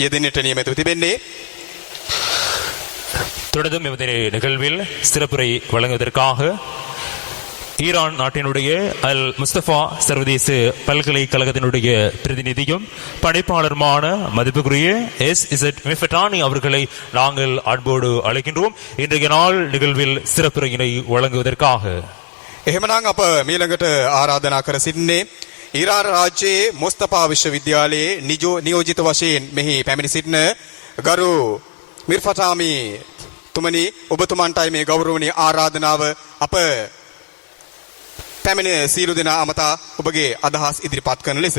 යෙදෙන්නට නියමිතව තිබෙන්නේ. தொடர்ந்தும் இந்த நிகழ்வில் சிறப்புரை வழங்குவதற்காக ஈரான் நாட்டினுடைய அல் முஸ்தபா சர்வதேச பல்கலைக்கழகத்தினுடைய பிரதிநிதியும் படைப்பாளருமான மதிப்புக்குரிய S.Z. மிஃபட்டானி அவர்களை நாங்கள் அன்போடு அழைக்கின்றோம் இன்றைய நாள் நிகழ்வில் சிறப்புரையினை வழங்குவதற்காக. එහෙමනම් අප මීළඟට ආරාධනා කර සිටින්නේ ඊරාන් රාජ්‍යයේ මොස්තපා විශ්වවිද්‍යාලයේ නියෝජිත වශයෙන් මෙහි පැමිණ සිටින ගරු මිර්ෆටාමි තුමනි, ඔබතුමන්ටයි මේ ගෞරවනීය ආරාධනාව. අප පැමිණ සියලු දෙනා අමතා ඔබගේ අදහස් ඉදිරිපත් කරන ලෙස.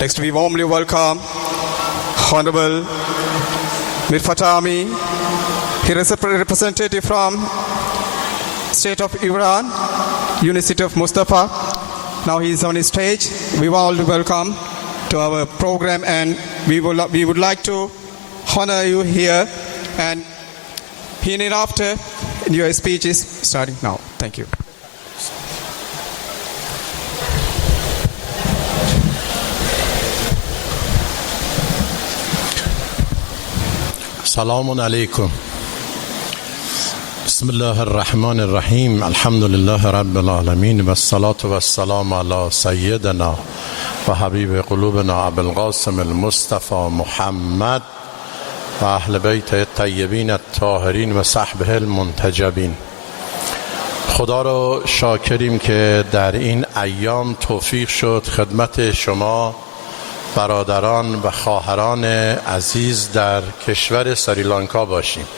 Next we warmly welcome Honorable Mirfatami. He is a representative from State of Iran, University of Mustafa. Now he is on his stage. We warmly welcome to our program, and we would like to honor you here, and hereafter your speech is starting now. Thank you. Assalamu alaikum. بسم الله الرحمن الرحیم. الحمد لله رب العالمین و الصلاة و السلام علی سیدنا و حبیب قلوبنا ابوالقاسم المصطفى محمد و اهل بیت الطیبین الطاهرین و صحبه المنتجبین. خدا رو شاکریم که در این ایام توفیق شد خدمت شما برادران و خواهران عزیز در کشور سریلانکا باشیم.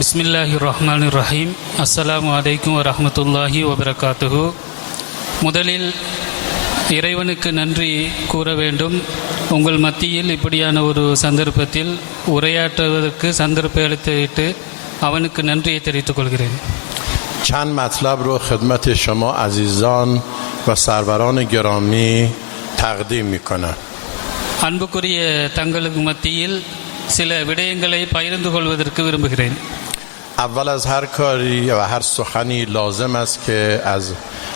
பிஸ்மில்லாஹிர்ரஹ்மானிர்ரஹீம். அஸ்ஸலாமு அலைக்கும் வரஹ்மத்துல்லாஹி வபரகாத்துஹு. முதலில் இறைவனுக்கு நன்றி கூற வேண்டும். உங்கள் மத்தியில் இப்படியான ஒரு சந்தர்ப்பத்தில் உரையாற்றுவதற்கு சந்தர்ப்பம் அளித்துவிட்டு அவனுக்கு நன்றியை தெரிவித்துக் கொள்கிறேன். چند مطلب رو خدمت شما عزیزان و سروران گرامی تقدیم میکنم. அன்புக்குரிய தங்களுக்கு மத்தியில் சில விடயங்களை பகிர்ந்து கொள்வதற்கு விரும்புகிறேன். اول از هر کاری و هر سخنی لازم است که از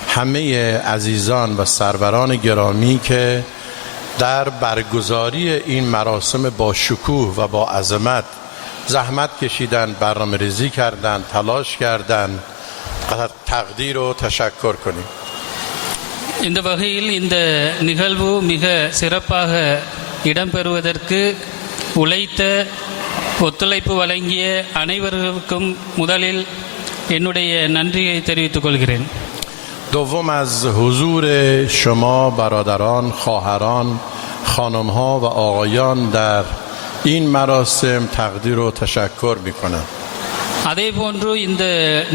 همه عزیزان و سروران گرامی که در برگزاری این مراسم با شکوه و با عظمت زحمت کشیدن، برنامه ریزی کردن، تلاش کردن، تقدیر و تشکر کنیم. இந்த வகையில் இந்த நிகழ்வு மிக சிறப்பாக இடம்பெறுவதற்கு உழைத்த ஒத்துழைப்பு வழங்கிய அனைவருக்கும் முதலில் என்னுடைய நன்றியை தெரிவித்துக் கொள்கிறேன். دوم از حضور شما برادران، خواهران، خانم‌ها و آقایان در این مراسم تقدیر و تشکر می‌کنم. அதேபோன்று இந்த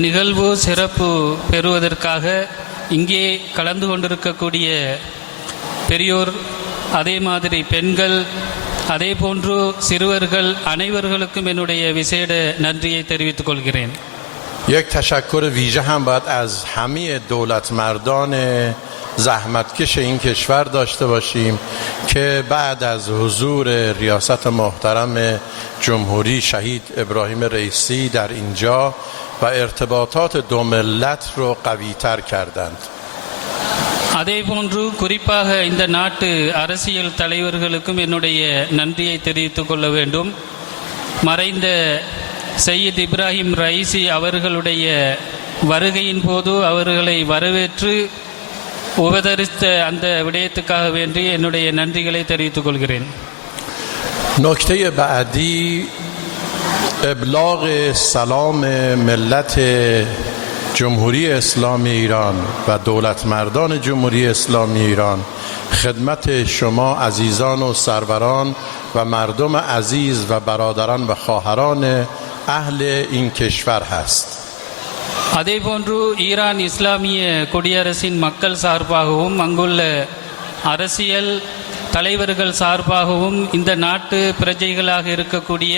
நிகழ்வு சிறப்பு பெறுவதற்காக இங்கே கலந்து கொண்டிருக்கக்கூடிய பெரியோர், அதே மாதிரி பெண்கள், அதே போன்று சிறுவர்கள் அனைவர்களுக்கும் என்னுடைய விசேட நன்றியை தெரிவித்துக் கொள்கிறேன். یک تشکر ویژه هم باید از همه دولت مردان زحمتکش این کشور داشته باشیم که بعد از حضور ریاست محترم جمهوری شهید ابراهیم رئیسی در اینجا و ارتباطات دو ملت رو قوی تر کردند. அதே போன்று குறிப்பாக இந்த நாட்டு அரசியல் தலைவர்களுக்கும் என்னுடைய நன்றியை தெரிவித்துக் கொள்ள வேண்டும். மறைந்த சையீத் இப்ராஹிம் ரைசி அவர்களுடைய வருகையின் போது அவர்களை வரவேற்று உபதரித்த அந்த விடயத்துக்காக வேண்டி என்னுடைய நன்றிகளை தெரிவித்துக் கொள்கிறேன். نکته بعدی ابلاغ سلام ملت جمهوری اسلامی ایران و دولت مردان جمهوری اسلامی ایران خدمت شما عزیزان و سروران و مردم عزیز و برادران و خواهران اهل این کشور هست. அதே போன்று ஈரான் இஸ்லாமிய குடியரசின் மக்கள் சார்பாகவும் அங்குள்ள அரசியல் தலைவர்கள் சார்பாகவும் இந்த நாட்டு பிரஜைகளாக இருக்கக்கூடிய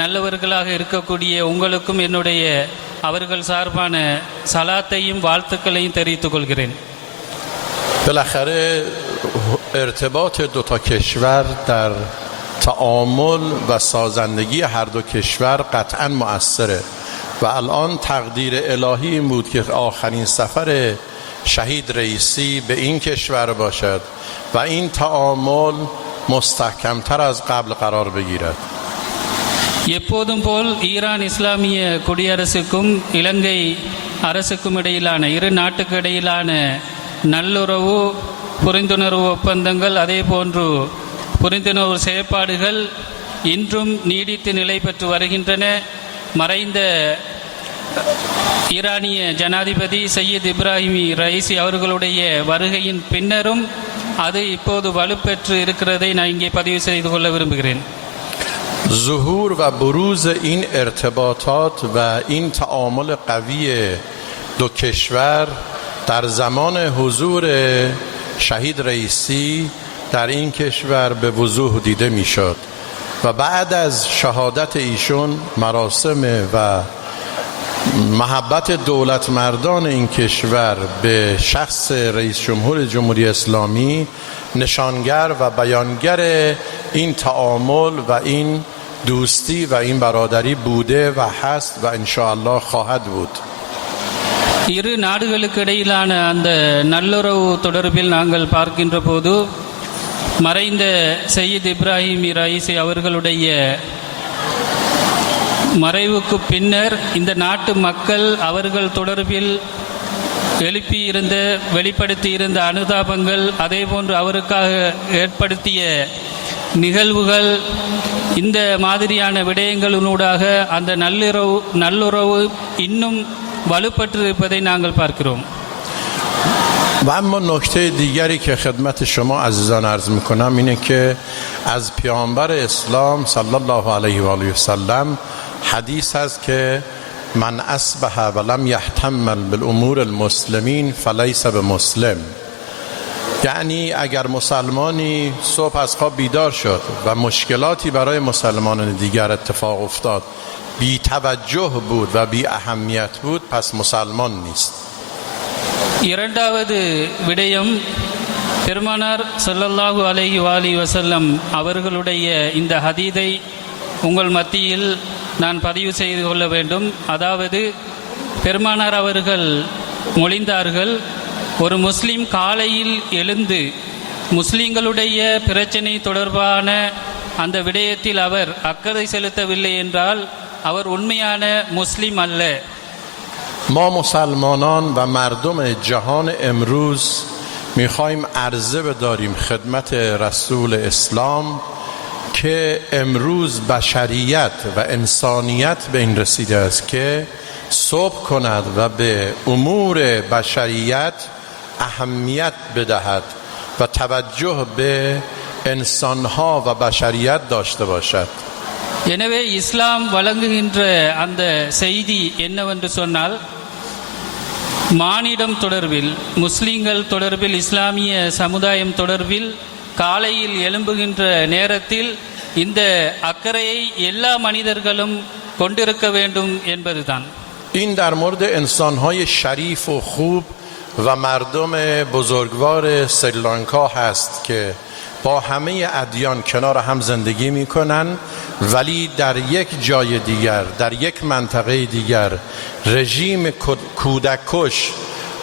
நல்லவர்களாக இருக்கக்கூடிய உங்களுக்கும் என்னுடைய அவர்கள் சார்பான சலாத்தையும் வாழ்த்துக்களையும் தெரிவித்துக் கொள்கிறேன். بالاخره ارتباط دو تا کشور در تعامل و سازندگی هر دو کشور قطعا مؤثره و الان تقدیر الهی این بود که آخرین سفر شهید رئیسی به این کشور باشد و این تعامل مستحکمتر از قبل قرار بگیرد. எப்போதும் போல் ஈரான் இஸ்லாமிய குடியரசுக்கும் இலங்கை அரசுக்கும் இடையிலான இரு நாட்டுக்கு இடையிலான நல்லுறவு புரிந்துணர்வு ஒப்பந்தங்கள் அதே போன்று புரிந்துணர்வு செயற்பாடுகள் இன்றும் நீடித்து நிலை பெற்று வருகின்றன. மறைந்த ஈரானிய ஜனாதிபதி சையீத் இப்ராஹிமி ரைசி அவர்களுடைய வருகையின் பின்னரும் அது இப்போது வலுப்பெற்று இருக்கிறதை நான் இங்கே பதிவு செய்து கொள்ள விரும்புகிறேன். ظهور و بروز این ارتباطات و این تعامل قوی دو کشور در زمان حضور شهید رئیسی در این کشور به وضوح دیده میشد و بعد از شهادت ایشون مراسم و محبت دولت مردان این کشور به شخص رئیس جمهور جمهوری اسلامی نشانگر و بیانگر این تعامل و این دوستی و این برادری بوده و هست و انشاءالله خواهد بود. இரு நாடுகளுக்கு இடையிலான அந்த நல்லுறவு தொடர்பில் நாங்கள் பார்க்கின்ற போது மறைந்த சையீத் இப்ராஹிமி ரைசி அவர்களுடைய மறைவுக்கு பின்னர் இந்த நாட்டு மக்கள் அவர்கள் தொடர்பில் எழுப்பியிருந்த வெளிப்படுத்தியிருந்த அனுதாபங்கள் அதே போன்று அவருக்காக ஏற்படுத்திய நிகழ்வுகள் இந்த மாதிரியான விடயங்களினூடாக அந்த நல்லுறவு இன்னும் வலுப்பட்டிருப்பதை நாங்கள் பார்க்கிறோم. و اما نکته دیگری که خدمت شما عزیزان عرض میکنم اینه که از پیامبر اسلام صلی الله علیه و آله و سلم حدیث هست که من اصبح ولم یحتمل بالامور المسلمین فلیس بمسلم. یعنی اگر مسلمانی صبح از خواب بیدار شد و مشکلاتی برای مسلمانان دیگر اتفاق افتاد بی توجه بود و بی اهمیت بود پس مسلمان نیست. இரண்டாவது விடயம் பெருமானார் ஸல்லல்லாஹு அலைஹி வஸல்லம் அவர்களுடைய இந்த ஹதீதை உங்கள் மத்தியில் நான் பதிவு செய்து கொள்ள வேண்டும். அதாவது பெருமானார் அவர்கள் மொழிந்தார்கள், ஒரு முஸ்லீம் காலையில் எழுந்து முஸ்லீம்களுடைய பிரச்சனை தொடர்பான அந்த விடயத்தில் அவர் அக்கறை செலுத்தவில்லை என்றால் அவர் உண்மையான முஸ்லீம் அல்ல. ما مسلمانان و مردم جهان امروز میخوایم عرضه بداریم خدمت رسول اسلام که امروز بشریت و انسانیت به این رسیده است که صبح کند و به امور بشریت اهمیت بدهد و توجه به انسانها و بشریت داشته باشد. எனவே இஸ்லாம் வழங்குகின்ற அந்த செய்தி என்னவென்று சொன்னால், மானிடம் தொடர்பில், முஸ்லீம்கள் தொடர்பில், இஸ்லாமிய சமுதாயம் தொடர்பில் காலையில் எழும்புகின்ற நேரத்தில் இந்த அக்கறையை எல்லா மனிதர்களும் கொண்டிருக்க வேண்டும் என்பதுதான். این در مورد انسانهای شریف و خوب و مردم بزرگوار سریلانکا هست که با همه ادیان کنار هم زندگی میکنن ولی در یک جای دیگر، در یک منطقه دیگر رژیم کودککش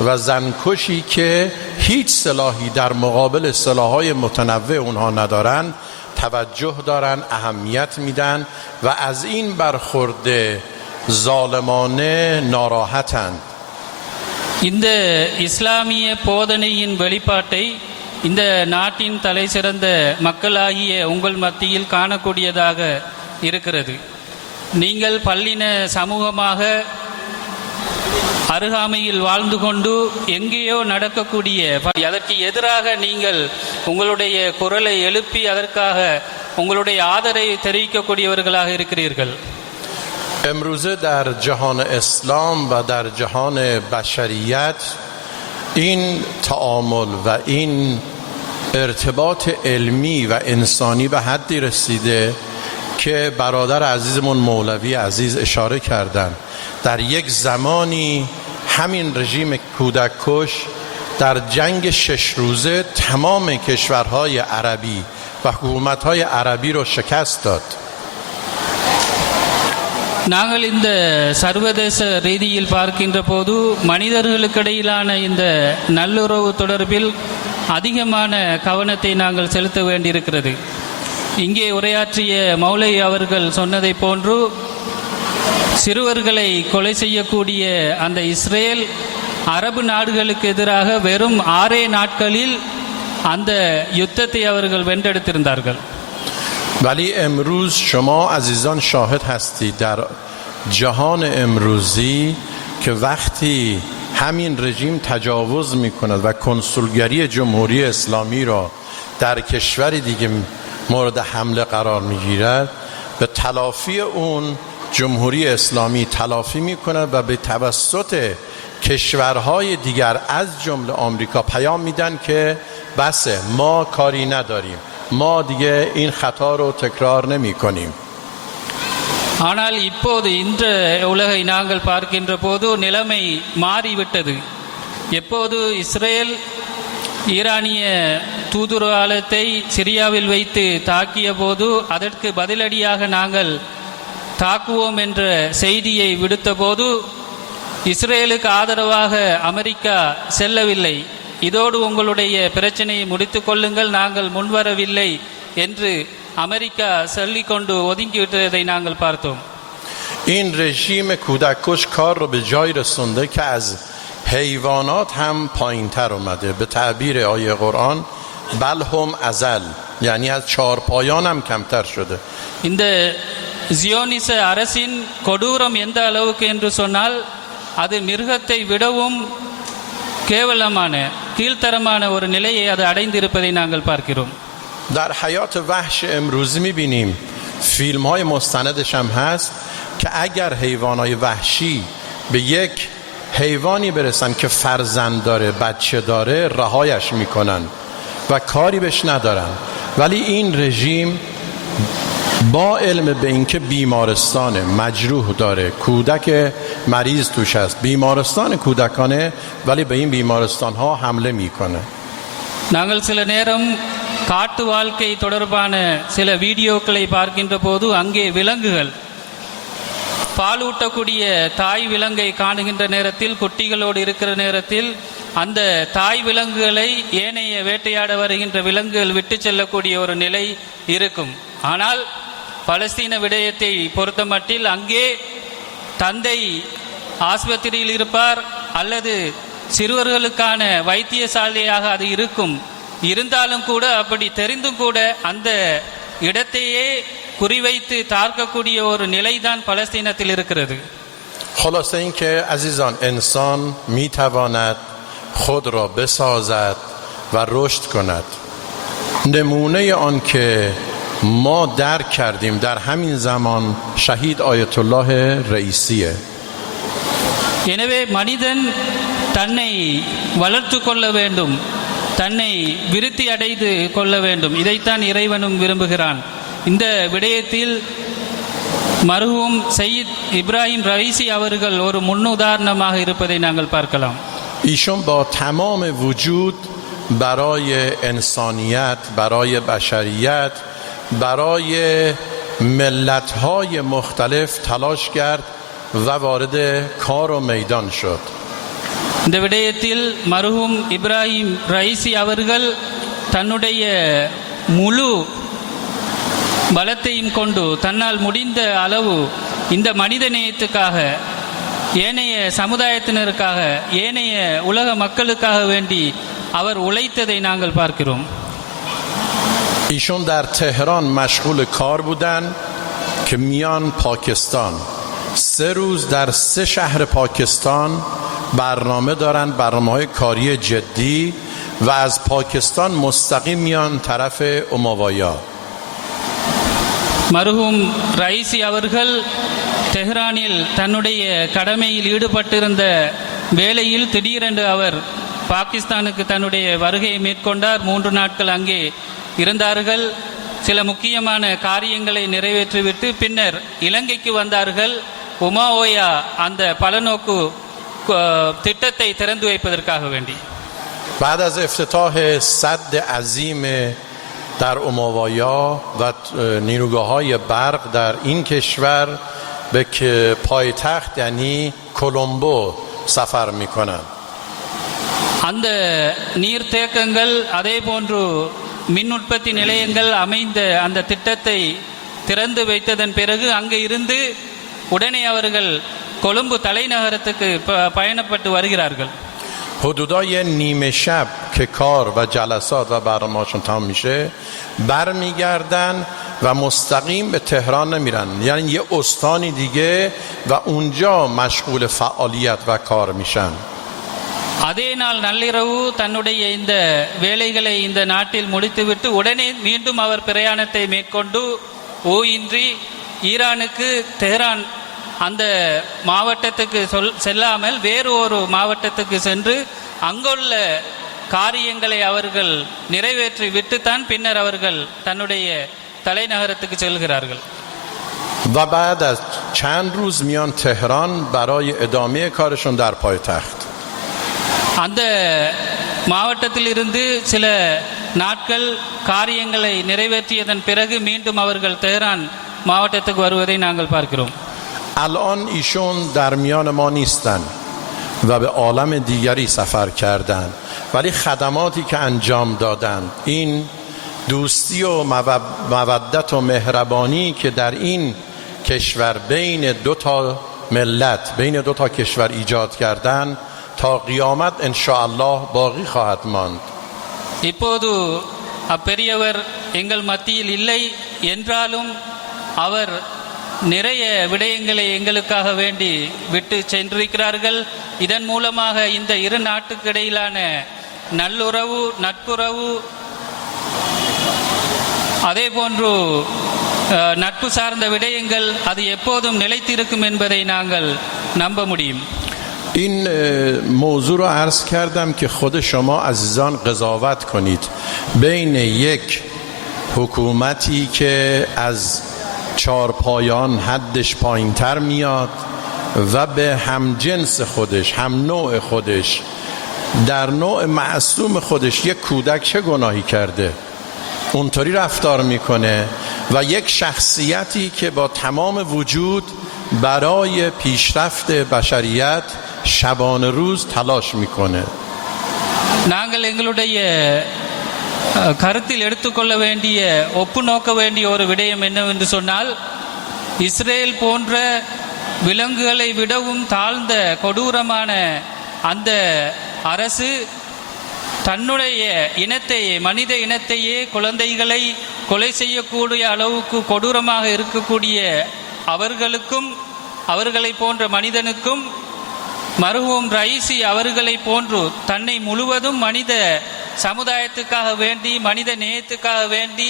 و زنکشی که هیچ سلاحی در مقابل سلاحهای متنوع اونها ندارن توجه دارن، اهمیت میدن و از این برخورد ظالمانه ناراحتند. இந்த இஸ்லாமிய போதனையின் வெளிப்பாட்டை இந்த நாட்டின் தலை சிறந்த மக்களாகிய உங்கள் மத்தியில் காணக்கூடியதாக இருக்கிறது. நீங்கள் பல்லின சமூகமாக அருகாமையில் வாழ்ந்து கொண்டு எங்கேயோ நடக்கக்கூடிய அதற்கு எதிராக நீங்கள் உங்களுடைய குரலை எழுப்பி அதற்காக உங்களுடைய ஆதரவை தெரிவிக்கக்கூடியவர்களாக இருக்கிறீர்கள். امروزه در جهان اسلام و در جهان بشریت این تعامل و این ارتباط علمی و انسانی به حدی رسیده که برادر عزیزمون مولوی عزیز اشاره کردن. در یک زمانی همین رژیم کودککش در جنگ 6 روزه تمام کشورهای عربی و حکومتهای عربی رو شکست داد. நாங்கள் இந்த சர்வதேச ரீதியில் பார்க்கின்ற போது மனிதர்களுக்கிடையிலான இந்த நல்லுறவு தொடர்பில் அதிகமான கவனத்தை நாங்கள் செலுத்த வேண்டியிருக்கிறது. இங்கே உரையாற்றிய மௌலை அவர்கள் சொன்னதை போன்று சிறுவர்களை கொலை செய்யக்கூடிய அந்த இஸ்ரேல் அரபு நாடுகளுக்கு எதிராக வெறும் 6 நாட்களில் அந்த யுத்தத்தை அவர்கள் வென்றெடுத்திருந்தார்கள். ولی امروز شما عزیزان شاهد هستید در جهان امروزی که وقتی همین رژیم تجاوز می کند و کنسولگری جمهوری اسلامی را در کشور دیگه مورد حمله قرار می گیرد، به تلافی اون جمهوری اسلامی تلافی می کند و به توسط کشورهای دیگر از جمله آمریکا پیام میدن که بسه، ما کاری نداریم، ما دیگه این خطا رو تکرار نمی کنیم. ஆனால் இப்போது இந்த உலகை நாங்கள் பார்க்கின்ற போது நிலைமை மாறிவிட்டது. எப்போது இஸ்ரேல் ஈரானிய தூதுவலகத்தை சிரியாவில் வைத்து தாக்கிய போது அதற்கு பதிலடியாக நாங்கள் தாக்குவோம் என்ற செய்தியை விடுத்த போது இஸ்ரேலுக்கு ஆதரவாக அமெரிக்கா செல்லவில்லை. இதோடு உங்களுடைய பிரச்சனையை முடித்துக் கொள்ளுங்கள், நாங்கள் முன்வரவில்லை என்று அமெரிக்கா சொல்லிக்கொண்டு ஒதுங்கிவிட்டதை நாங்கள் பார்த்தோம். این رژیم کودککش کار رو به جای رسونده که از حیوانات هم پایین تر اومده. به تعبیر آیه قرآن بل هم ازل، یعنی از چارپایان هم کمتر شده. இந்த ஜியோனிச அரசின் கொடூரம் எந்த அளவுக்கு என்று சொன்னால் அது மிருகத்தை விடவும் கேவலமான கீழ்த்தரமான ஒரு நிலையை அது அடைந்திருப்பதை நாங்கள் பார்க்கிறோம். در حیات وحش امروزی میبینیم، فیلم های مستندش هم هست که اگر حیوانات وحشی به یک حیوانی برسن که فرزند داره، بچه داره، رهایش میکنن و کاری بهش ندارن. ولی این رژیم با علم به اینکه بیمارستان مجروح داره، کودک مریض توش هست، بیمارستان کودکانه، ولی به این بیمارستان ها حمله میکنه. நாங்கள் சில நேரம் காட்டு வாழ்க்கை தொடர்பான சில வீடியோக்களை பார்க்கின்ற போது அங்கே விலங்குகள் பாலூட்டக்கூடிய தாய் விலங்கை காணுகின்ற நேரத்தில், குட்டிகளோடு இருக்கிற நேரத்தில் அந்த தாய் விலங்குகளை ஏனைய வேட்டையாட வருகின்ற விலங்குகள் விட்டு செல்லக்கூடிய ஒரு நிலை இருக்கும். ஆனால் பலஸ்தீன விடயத்தை பொறுத்த மட்டில் அங்கே தந்தை ஆஸ்பத்திரியில் இருப்பார் அல்லது சிறுவர்களுக்கான வைத்தியசாலையாக அது இருக்கும். இருந்தாலும் கூட அப்படி தெரிந்தும் கூட அந்த இடத்தையே குறிவைத்து தாக்கக்கூடிய ஒரு நிலைதான் பலஸ்தீனத்தில் இருக்கிறது. خلاصه این که عزیزان انسان میتواند خود را بسازد و رشد کند. نمونه آن که ما درک کردیم در همین زمان شهید آیت الله رئیسیه. எனவே மனிதன் தன்னை வளர்த்து கொள்ள வேண்டும், தன்னை விருத்தி அடைந்து கொள்ள வேண்டும். இதைத்தான் இறைவனும் விரும்புகிறான். இந்த விடயத்தில் மர்ஹூம் சையீத் இப்ராஹிம் ரئیسی அவர்கள் ஒரு முன்னுதாரணமாக இருப்பதை நாங்கள் பார்க்கலாம். ایشون با تمام وجود برای انسانیت، برای بشریت، برای ملت‌های مختلف تلاش کرد و وارد کار و میدان شد. இந்த விடயத்தில் மர்ஹூம் இப்ராஹிம் ரئیسی அவர்கள் தன்னுடைய முழு பலத்தையும் கொண்டு தன்னால் முடிந்த அளவு இந்த மனிதநேயத்துக்காக, ஏனைய சமுதாயத்தினருக்காக, ஏனைய உலக மக்களுக்காக வேண்டி அவர் உழைத்ததை நாங்கள் பார்க்கிறோம். ایشون در تهران مشغول کار بودن که میان پاکستان 3 روز در 3 شهر پاکستان برنامه دارن، برنامه‌های کاری جدی، و از پاکستان مستقیم میان طرف اماوایا. மர்ஹூம் ரئیسی அவர்கள் தெஹ்ரானில் தன்னுடைய கடமையில் ஈடுபட்டிருந்த வேளையில் திடீரென்று அவர் பாகிஸ்தானுக்கு தன்னுடைய வருகையை மேற்கொண்டார். 3 நாட்கள் அங்கே இருந்தார்கள். சில முக்கியமான காரியங்களை நிறைவேற்றிவிட்டு பின்னர் இலங்கைக்கு வந்தார்கள். உமாஓயா அந்த பலநோக்கு திட்டத்தை திறந்து வைப்பதற்காக வேண்டி. بعد از افتتاح سد عظیم در اماوایا و نیروگاه‌های برق در این کشور، به پایتخت یعنی کلمبو سفر میکنند. அந்த நீர்த்தேக்கங்கள் அதே போன்று மின் உற்பத்தி நிலையங்கள் அமைந்த அந்த திட்டத்தை திறந்து வைத்ததன் பிறகு அங்கு இருந்து உடனே அவர்கள் கொழும்பு தலைநகரத்துக்கு பயணப்பட்டு வருகிறார்கள். حدودای نیمه شب که کار و جلسات و برنامه‌شون تمام میشه برمیگردن و مستقیم به تهران نمیرن، یعنی یه استانی دیگه و اونجا مشغول فعالیت و کار میشن. அதே நாள் நள்ளிரவு தன்னுடைய இந்த வேலைகளை இந்த நாட்டில் முடித்துவிட்டு உடனே மீண்டும் அவர் பிரயாணத்தை மேற்கொண்டு ஓயின்றி ஈரானுக்கு தெஹ்ரான் அந்த மாவட்டத்துக்கு செல்லாமல் வேறு ஒரு மாவட்டத்துக்கு சென்று அங்குள்ள காரியங்களை அவர்கள் நிறைவேற்றி விட்டுத்தான் பின்னர் அவர்கள் தன்னுடைய தலைநகரத்துக்கு செல்கிறார்கள். و بعد از چند روز میان تهران برای ادامه کارشون در پایتخت. அந்த மாவட்டத்தில் இருந்து சில நாட்கள் காரியங்களை நிறைவேற்றியதன் பிறகு மீண்டும் அவர்கள் தெஹ்ரான் மாவட்டத்துக்கு வருவதை நாங்கள் பார்க்கிறோம். الان ایشون در میان ما نیستن و به عالم دیگری سفر کردن، ولی خدماتی که انجام دادن، این دوستی و مودت و مهربانی که در این کشور بین دو تا ملت، بین دو تا کشور ایجاد کردن تا قیامت ان شاء الله باقی خواهد ماند. இப்போது அப்பெரியவர் எங்கள் மத்தியில் இல்லை என்றாலும் அவர் நிறைய விடயங்களை எங்களுக்காக வேண்டி விட்டு சென்றிருக்கிறார்கள். இதன் மூலமாக இந்த இரு நாட்டுக்கு இடையிலான நல்லுறவு, நட்புறவு, அதே போன்று நட்பு சார்ந்த விடயங்கள் அது எப்போதும் நிலைத்திருக்கும் என்பதை நாங்கள் நம்ப முடியும். این موضوع رو عرض کردم که خود شما عزیزان قضاوت کنید بین یک حکومتی که از چارپایان حدش پایین تر میاد و به همجنس خودش، هم نوع خودش، در نوع معصوم خودش یک کودک چه گناهی کرده اونطوری رفتار میکنه و یک شخصیتی که با تمام وجود برای پیشرفت بشریت شبانه روز تلاش میکنه. நாங்கள் எங்களுடைய கருத்தில் எடுத்துக்கொள்ள வேண்டிய ஒப்பு நோக்க வேண்டிய ஒரு விடயம் என்னவென்று சொன்னால், இஸ்ரேல் போன்ற விலங்குகளை விடவும் தாழ்ந்த கொடூரமான அந்த அரசு தன்னுடைய இனத்தையே, மனித இனத்தையே, குழந்தைகளை கொலை செய்யக்கூடிய அளவுக்கு கொடூரமாக இருக்கக்கூடிய அவர்களுக்கும் அவர்களை போன்ற மனிதனுக்கும் மர்ஹூம் ரைசி அவர்களை போன்று தன்னை முழுவதும் மனித சமுதாயத்துக்காக வேண்டி, மனித நேயத்துக்காக வேண்டி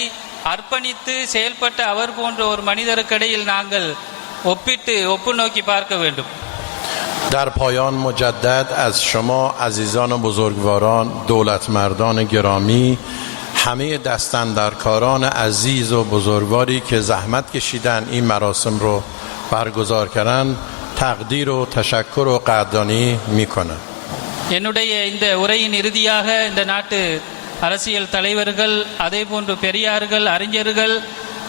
அர்ப்பணித்து செயல்பட்ட அவர் போன்ற ஒரு மனிதருக்கிடையில் நாங்கள் ஒப்பு நோக்கி பார்க்க வேண்டும். در پایان مجدد از شما عزیزان و بزرگواران، دولتمردان گرامی، همه دستاندرکاران عزیز و بزرگواری که زحمت کشیدن این مراسم رو برگزار کردن تقدیر و تشکر و قدردانی میکنم. என்னுடைய இந்த உரையின் இறுதியாக இந்த நாட்டு அரசியல் தலைவர்கள், அதே போன்று பெரியார்கள், அறிஞர்கள்,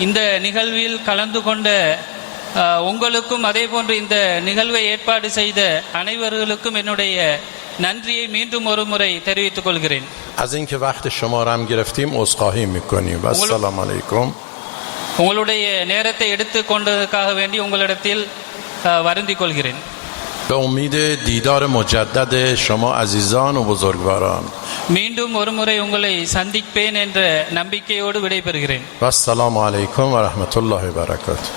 இந்த நிகழ்வில் கலந்து கொண்ட உங்களுக்கும், அதே போன்று இந்த நிகழ்வை ஏற்பாடு செய்த அனைவர்களுக்கும் என்னுடைய நன்றியை மீண்டும் ஒரு முறை தெரிவித்துக் கொள்கிறேன். از اینکه وقت شما را هم گرفتیم عذرخواهی میکنیم و السلام علیکم. உங்களுடைய நேரத்தை எடுத்து கொண்டதற்காக வேண்டி உங்களிடத்தில் வருந்திக் கொள்கிறேன். به امید دیدار مجدد شما عزیزان و بزرگواران. மீண்டும் ஒரு முறை உங்களை சந்திப்பேன் என்ற நம்பிக்கையோடு விடைபெறுகிறேன். و السلام علیکم و رحمت الله و برکاته.